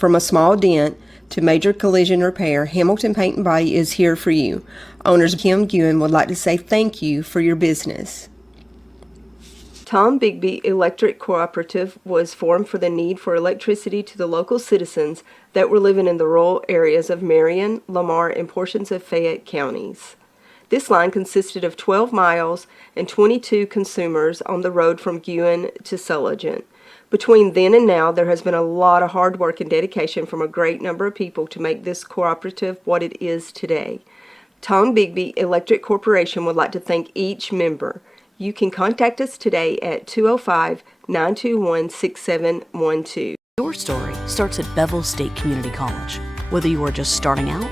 From a small dent to major collision repair, Hamilton Paint and Body is here for you. Owners Kim Guin would like to say thank you for your business. Tom Bigby Electric Cooperative was formed for the need for electricity to the local citizens that were living in the rural areas of Marion, Lamar, and portions of Fayette counties. This line consisted of 12 miles and 22 consumers on the road from Guin to Sulligent. Between then and now, there has been a lot of hard work and dedication from a great number of people to make this cooperative what it is today. Tom Bigby Electric Corporation would like to thank each member. You can contact us today at 205-921-6712. Your story starts at Bevel State Community College. Whether you are just starting out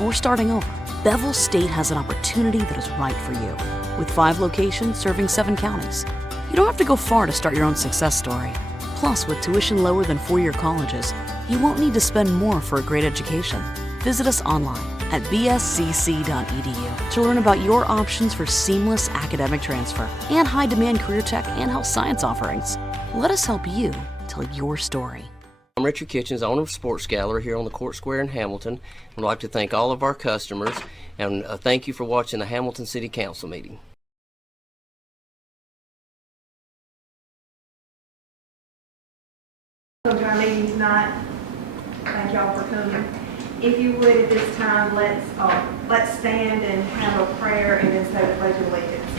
or starting over, Bevel State has an opportunity that is right for you. With 5 locations serving 7 counties, you don't have to go far to start your own success story. Plus, with tuition lower than 4-year colleges, you won't need to spend more for a great education. Visit us online at bscc.edu to learn about your options for seamless academic transfer and high-demand career tech and health science offerings. Let us help you tell your story. I'm Richard Kitchens, owner of Sports Gallery here on the Court Square in Hamilton. I'd like to thank all of our customers and thank you for watching the Hamilton City Council meeting. Welcome to our meeting tonight. Thank y'all for coming. If you would at this time, let's stand and have a prayer and then say the Pledge of Allegiance.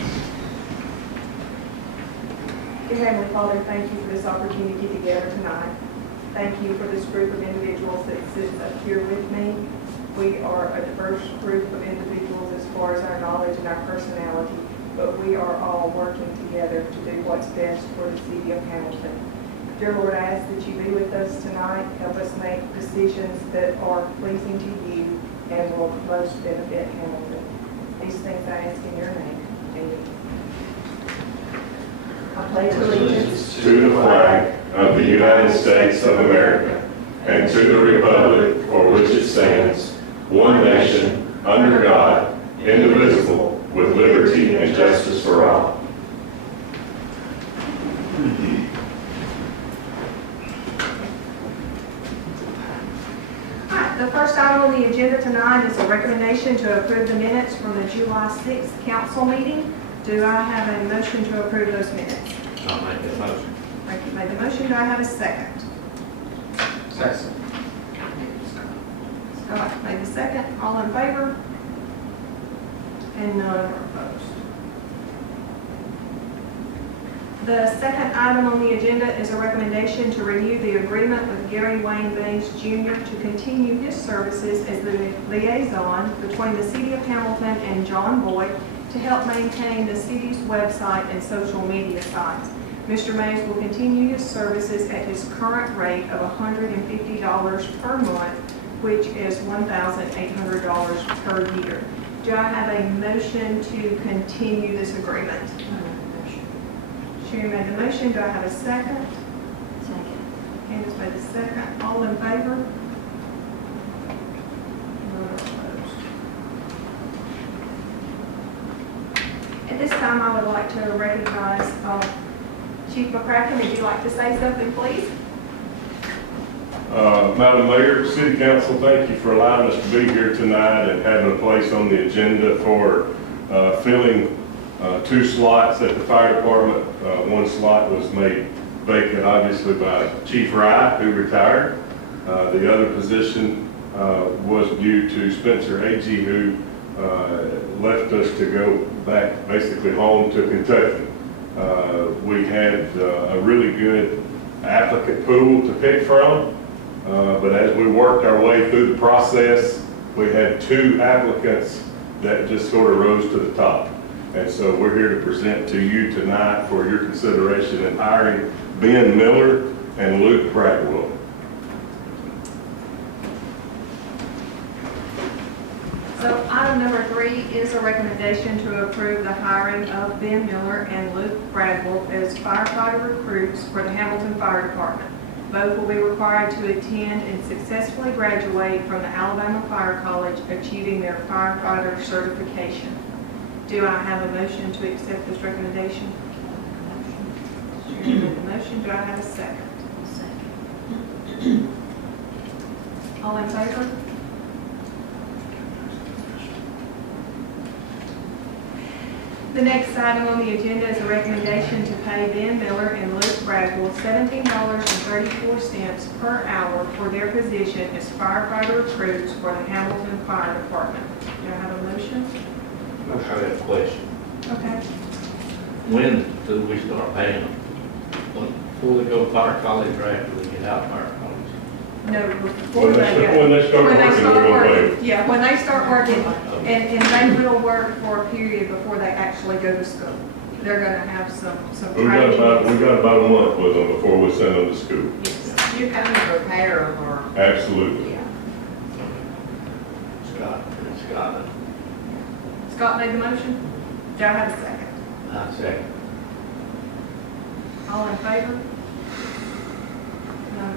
Dear Heavenly Father, thank you for this opportunity to get together tonight. Thank you for this group of individuals that sits up here with me. We are a diverse group of individuals as far as our knowledge and our personality, but we are all working together to do what's best for the city of Hamilton. Dear Lord, I ask that you be with us tonight. Help us make decisions that are pleasing to you and will most benefit Hamilton. These things I ask in your name. Amen. I pledge allegiance to the flag of the United States of America and to the republic for which it stands, one nation, under God, indivisible, with liberty and justice for all. The first item on the agenda tonight is a recommendation to approve the minutes from the July 6th council meeting. Do I have a motion to approve those minutes? I'll make that motion. Frank, you made the motion. Do I have a second? Second. Scott made the second. All in favor? And none are opposed. The second item on the agenda is a recommendation to renew the agreement with Gary Wayne Baines Jr. to continue his services as the liaison between the City of Hamilton and John Boyd to help maintain the city's website and social media sites. Mr. Mays will continue his services at his current rate of $150 per month, which is $1,800 per year. Do I have a motion to continue this agreement? Sherry made the motion. Do I have a second? Second. Candace made the second. All in favor? None opposed. At this time, I would like to recognize Chief McCracken. Would you like to say something, please? Madam Mayor, City Council, thank you for allowing us to be here tonight and having a place on the agenda for filling 2 slots at the fire department. 1 slot was made vacant, obviously, by Chief Wright, who retired. The other position was due to Spencer Agee, who left us to go back basically home to Kentucky. We had a really good applicant pool to pick from, but as we worked our way through the process, we had 2 applicants that just sort of rose to the top. And so we're here to present to you tonight for your consideration in hiring Ben Miller and Luke Bradwell. So item number 3 is a recommendation to approve the hiring of Ben Miller and Luke Bradwell as firefighter recruits for the Hamilton Fire Department. Both will be required to attend and successfully graduate from the Alabama Fire College, achieving their firefighter certification. Do I have a motion to accept this recommendation? Sharon made the motion. Do I have a second? Second. All in favor? The next item on the agenda is a recommendation to pay Ben Miller and Luke Bragwell $17.34 per hour for their position as firefighter recruits for the Hamilton Fire Department. Do I have a motion? I have a question. Okay. When do we start paying them? Before they go to fire college or after they get out of fire college? No, before When they start working, we're gonna pay. Yeah, when they start working, and they will work for a period before they actually go to school. They're gonna have some We training. got about a month with them before we send them to school. Yes. You come to prepare them or, Absolutely. yeah. Scott. Scott made the motion. Do I have a second? I second. All in favor? None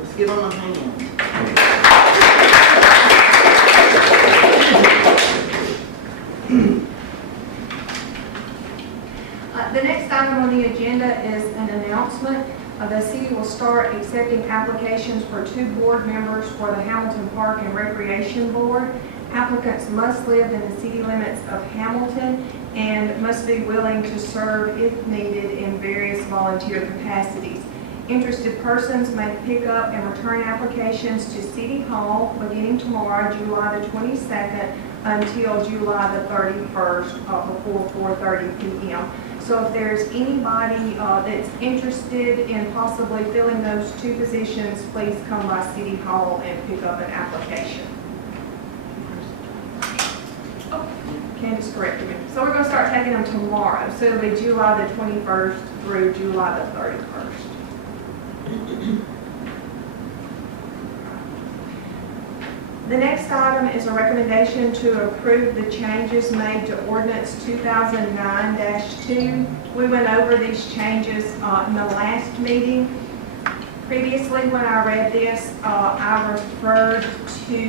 Let's give them a hand. The next item on the agenda is an announcement. The city will start accepting applications for 2 board members for the Hamilton Park and Recreation Board. Applicants must live in the city limits of Hamilton and must be willing to serve if needed in various volunteer capacities. Interested persons may pick up and return applications to City Hall beginning tomorrow, July the 22nd, until July the 31st, before 4:30 p.m. So if there's anybody that's interested in possibly filling those 2 positions, please come by City Hall and pick up an application. Oh, Candace corrected me. So we're going to start taking them tomorrow. So it'll be July the 21st through July the 31st. The next item is a recommendation to approve the changes made to ordinance 2009-2. We went over these changes in the last meeting. Previously, when I read this, I referred to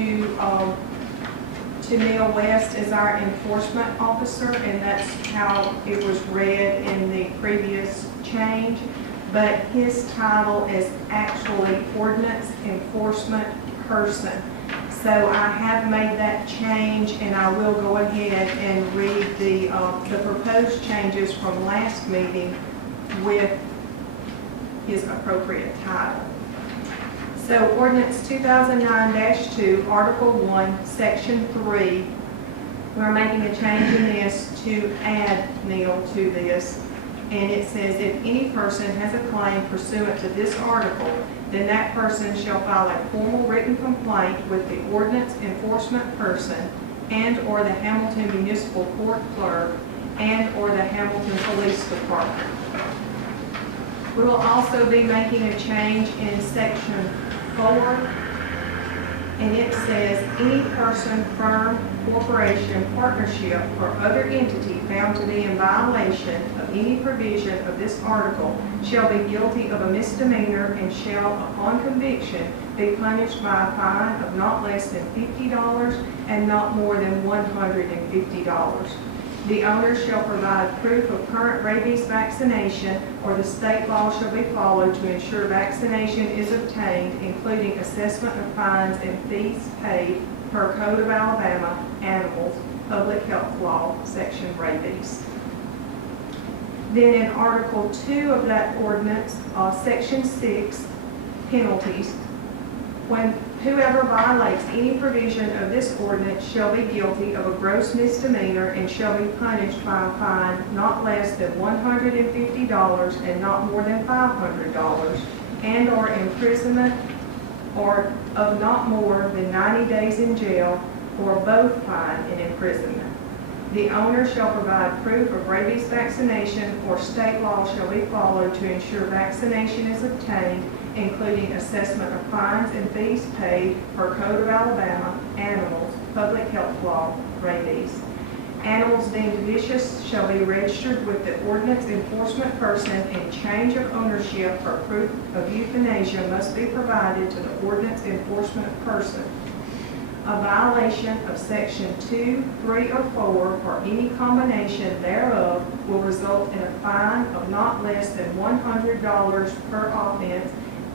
Neil West as our enforcement officer, and that's how it was read in the previous change. But his title is actually ordinance enforcement person. So I have made that change, and I will go ahead and read the proposed changes from last meeting with his appropriate title. So ordinance 2009-2, Article 1, Section 3, we're making a change in this to add Neil to this. And it says, if any person has a claim pursuant to this article, then that person shall file a formal written complaint with the ordinance enforcement person and/or the Hamilton Municipal Court Clerk and/or the Hamilton Police Department. We will also be making a change in Section 4, and it says, any person, firm, corporation, partnership, or other entity found to be in violation of any provision of this article shall be guilty of a misdemeanor and shall, upon conviction, be punished by a fine of not less than $50 and not more than $150. The owner shall provide proof of current rabies vaccination, or the state law shall be followed to ensure vaccination is obtained, including assessment of fines and fees paid per Code of Alabama, Animals, Public Health Law, Section Rabies. Then in Article 2 of that ordinance, Section 6, penalties. When whoever violates any provision of this ordinance shall be guilty of a gross misdemeanor and shall be punished by a fine not less than $150 and not more than $500, and/or imprisonment or of not more than 90 days in jail, or both fine and imprisonment. The owner shall provide proof of rabies vaccination, or state law shall be followed to ensure vaccination is obtained, including assessment of fines and fees paid per Code of Alabama, Animals, Public Health Law, Rabies. Animals deemed vicious shall be registered with the ordinance enforcement person, and change of ownership or proof of euthanasia must be provided to the ordinance enforcement person. A violation of Section 2, 3, or 4, or any combination thereof, will result in a fine of not less than $100 per offense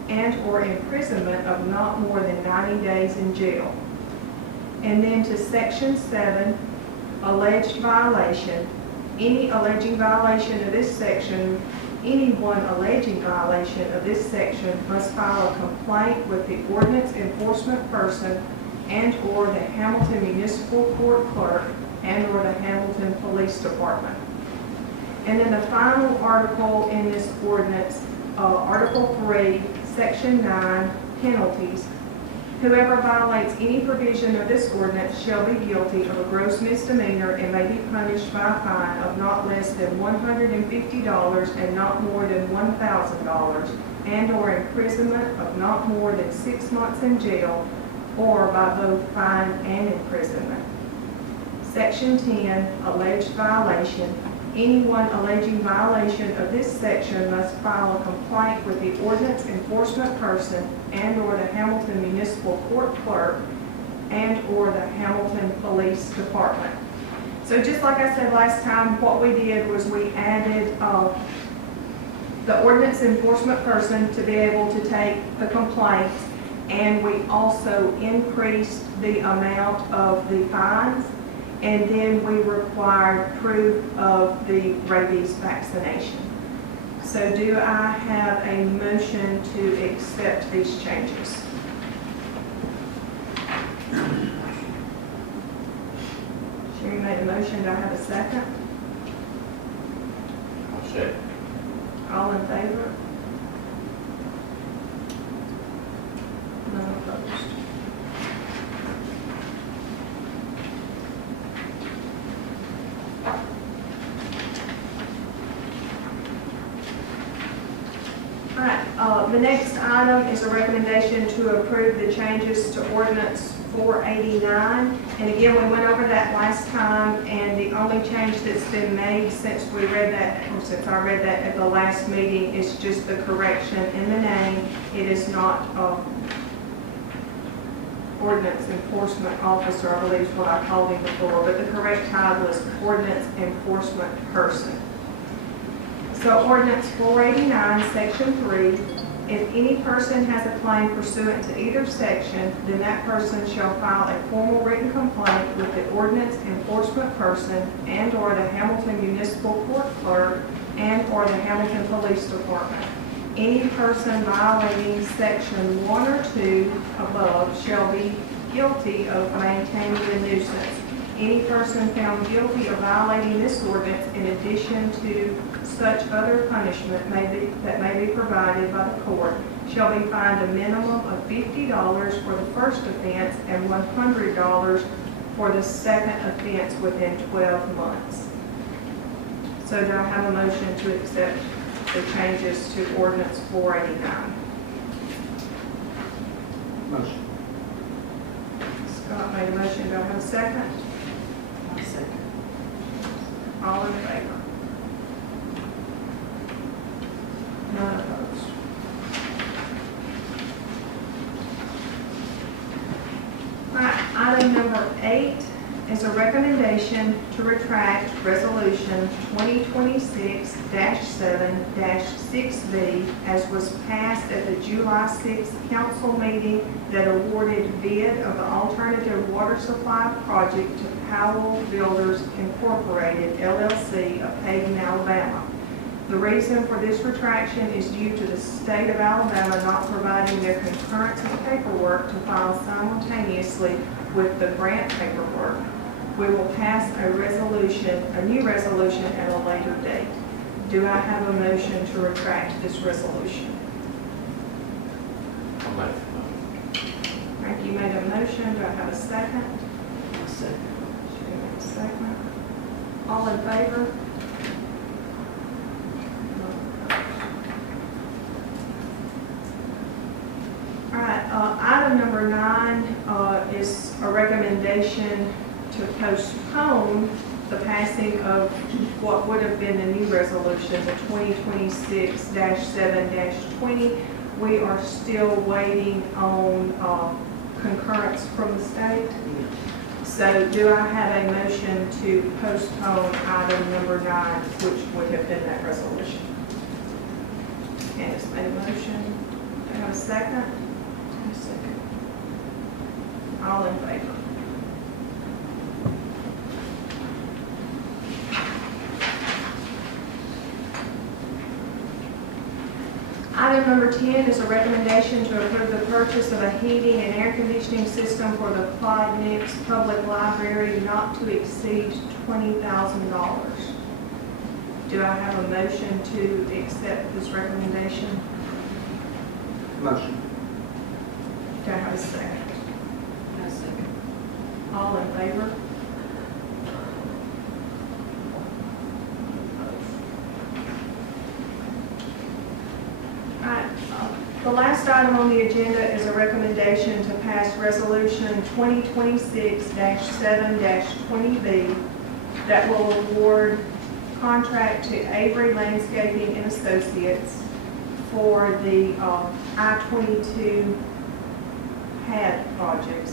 and/or imprisonment of not more than 90 days in jail. And then to Section 7, alleged violation. Anyone alleging violation of this section must file a complaint with the ordinance enforcement person and/or the Hamilton Municipal Court Clerk and/or the Hamilton Police Department. And then the final article in this ordinance, Article 3, Section 9, penalties. Whoever violates any provision of this ordinance shall be guilty of a gross misdemeanor and may be punished by a fine of not less than $150 and not more than $1,000, and/or imprisonment of not more than 6 months in jail, or by both fine and imprisonment. Section 10, alleged violation. Anyone alleging violation of this section must file a complaint with the ordinance enforcement person and/or the Hamilton Municipal Court Clerk and/or the Hamilton Police Department. So just like I said last time, what we did was we added the ordinance enforcement person to be able to take the complaints, and we also increased the amount of the fines. And then we required proof of the rabies vaccination. So do I have a motion to accept these changes? Sherry made a motion. Do I have a second? I'll second. All in favor? None opposed. The next item is a recommendation to approve the changes to ordinance 489. And again, we went over that last time, and the only change that's been made since we read that, or since I read that at the last meeting, is just the correction in the name. It is not ordinance enforcement officer, I believe is what I called him before, but the correct title is ordinance enforcement person. So ordinance 489, section 3, if any person has a claim pursuant to either section, then that person shall file a formal written complaint with the ordinance enforcement person and/or the Hamilton Municipal Court Clerk and/or the Hamilton Police Department. Any person violating section 1 or 2 above shall be guilty of maintaining a nuisance. Any person found guilty of violating this ordinance, in addition to such other punishment that may be provided by the court, shall be fined a minimum of $50 for the first offense and $100 for the second offense within 12 months. So do I have a motion to accept the changes to ordinance 489? Motion. Scott made a motion. Do I have a second? I'll second. All in favor? None opposed. All right, item number 8 is a recommendation to retract resolution 2026-7-6B as was passed at the July 6th council meeting that awarded bid of the alternative water supply project to Powell Builders Incorporated, LLC of Hayden, Alabama. The reason for this retraction is due to the state of Alabama not providing their concurrence of paperwork to file simultaneously with the grant paperwork. We will pass a new resolution at a later date. Do I have a motion to retract this resolution? I'll make the motion. Frankie made a motion. Do I have a second? I'll second. Sherry made a second. All in favor? All right, item number 9 is a recommendation to postpone the passing of what would have been the new resolution, the 2026-7-20. We are still waiting on concurrence from the state. So do I have a motion to postpone item number 9, which would have been that resolution? Candace made a motion. Do I have a second? I'll second. All in favor? Item number 10 is a recommendation to approve the purchase of a heating and air conditioning system for the Clyde Nix Public Library not to exceed $20,000. Do I have a motion to accept this recommendation? Motion. Do I have a second? I'll second. All in favor? Alright, the last item on the agenda is a recommendation to pass Resolution 2026-7-20B that will award contract to Avery Landscaping and Associates for the I-22 pad projects.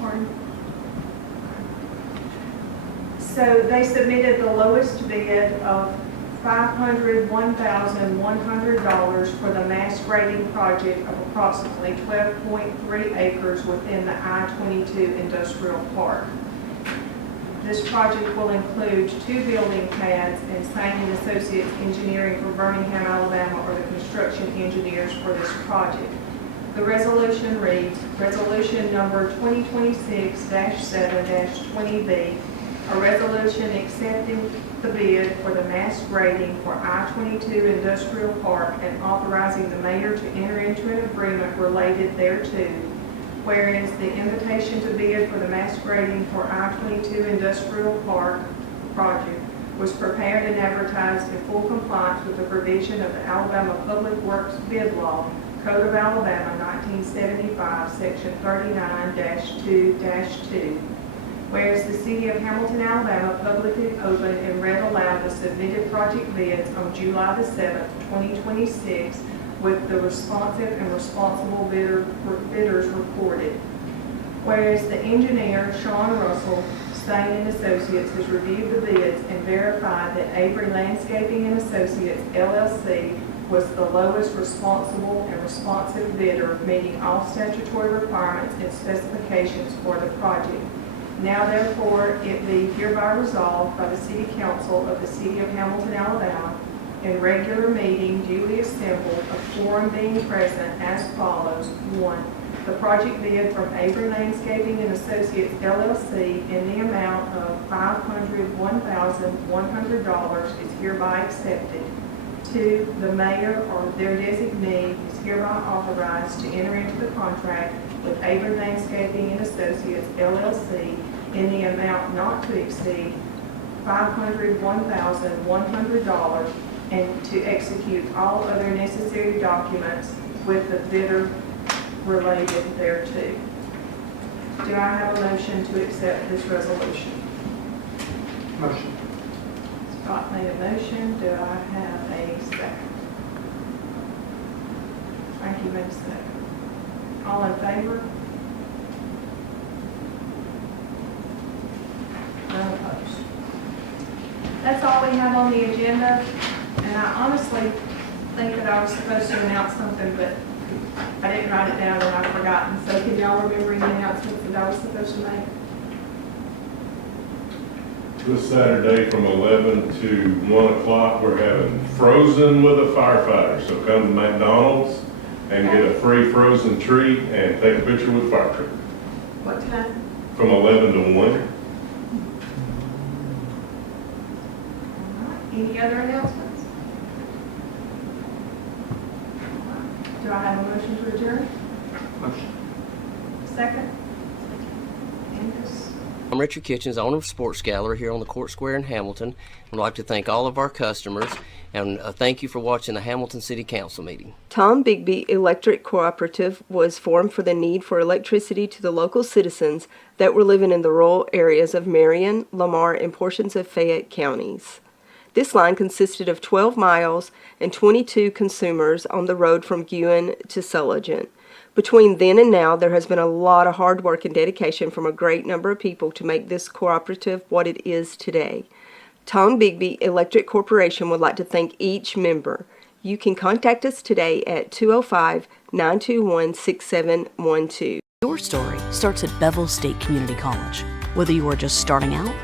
Pardon? So they submitted the lowest bid of $501,100 for the mass grading project of approximately 12.3 acres within the I-22 Industrial Park. This project will include 2 building pads, and Sane & Associates Engineering for Birmingham, Alabama are the construction engineers for this project. The resolution reads, Resolution number 2026-7-20B, a resolution accepting the bid for the mass grading for I-22 Industrial Park and authorizing the mayor to enter into an agreement related thereto. Whereas the invitation to bid for the mass grading for I-22 Industrial Park project was prepared and advertised in full compliance with the provision of the Alabama Public Works Bid Law, Code of Alabama, 1975, Section 39-2-2. Whereas the City of Hamilton, Alabama publicly opened and read aloud the submitted project bids on July the 7th, 2026, with the responsive and responsible bidders reported. Whereas the engineer, Sean Russell, Sane & Associates, has reviewed the bids and verified that Avery Landscaping and Associates, LLC, was the lowest responsible and responsive bidder, meeting all statutory requirements and specifications for the project. Now therefore, it be hereby resolved by the City Council of the City of Hamilton, Alabama, in regular meeting duly assembled, a quorum being present, as follows. 1. The project bid from Avery Landscaping and Associates, LLC, in the amount of $501,100 is hereby accepted. 2. The mayor or their designee is hereby authorized to enter into the contract with Avery Landscaping and Associates, LLC, in the amount not to exceed $501,100 and to execute all other necessary documents with the bidder related thereto. Do I have a motion to accept this resolution? Motion. Scott made a motion. Do I have a second? Frankie made a second. All in favor? None opposed. That's all we have on the agenda, and I honestly think that I was supposed to announce something, but I didn't write it down and I've forgotten. So can y'all remember any announcements that I was supposed to make? This Saturday from 11 to 1 o'clock, we're having Frozen with a firefighter. So come to McDonald's and get a free frozen treat and take a picture with the fire truck. What time? From 11 to 1. Any other announcements? Do I have a motion to adjourn? Motion. Second? Angus? I'm Richard Kitchens, owner of Sports Gallery here on the Court Square in Hamilton. I'd like to thank all of our customers and thank you for watching the Hamilton City Council meeting. Tom Bigby Electric Cooperative was formed for the need for electricity to the local citizens that were living in the rural areas of Marion, Lamar, and portions of Fayette counties. This line consisted of 12 miles and 22 consumers on the road from Guin to Sulligent. Between then and now, there has been a lot of hard work and dedication from a great number of people to make this cooperative what it is today. Tom Bigby Electric Corporation would like to thank each member. You can contact us today at 205-921-6712. Your story starts at Bevel State Community College. Whether you are just starting out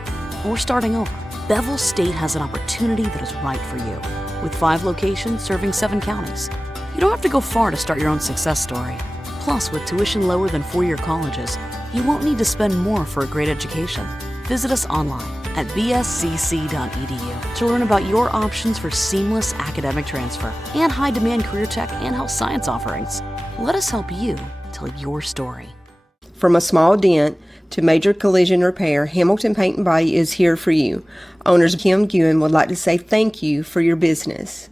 or starting over, Bevel State has an opportunity that is right for you. With 5 locations serving 7 counties, you don't have to go far to start your own success story. Plus, with tuition lower than 4-year colleges, you won't need to spend more for a great education. Visit us online at bscc.edu to learn about your options for seamless academic transfer and high-demand career tech and health science offerings. Let us help you tell your story. From a small dent to major collision repair, Hamilton Paint and Body is here for you. Owners Kim Guin would like to say thank you for your business.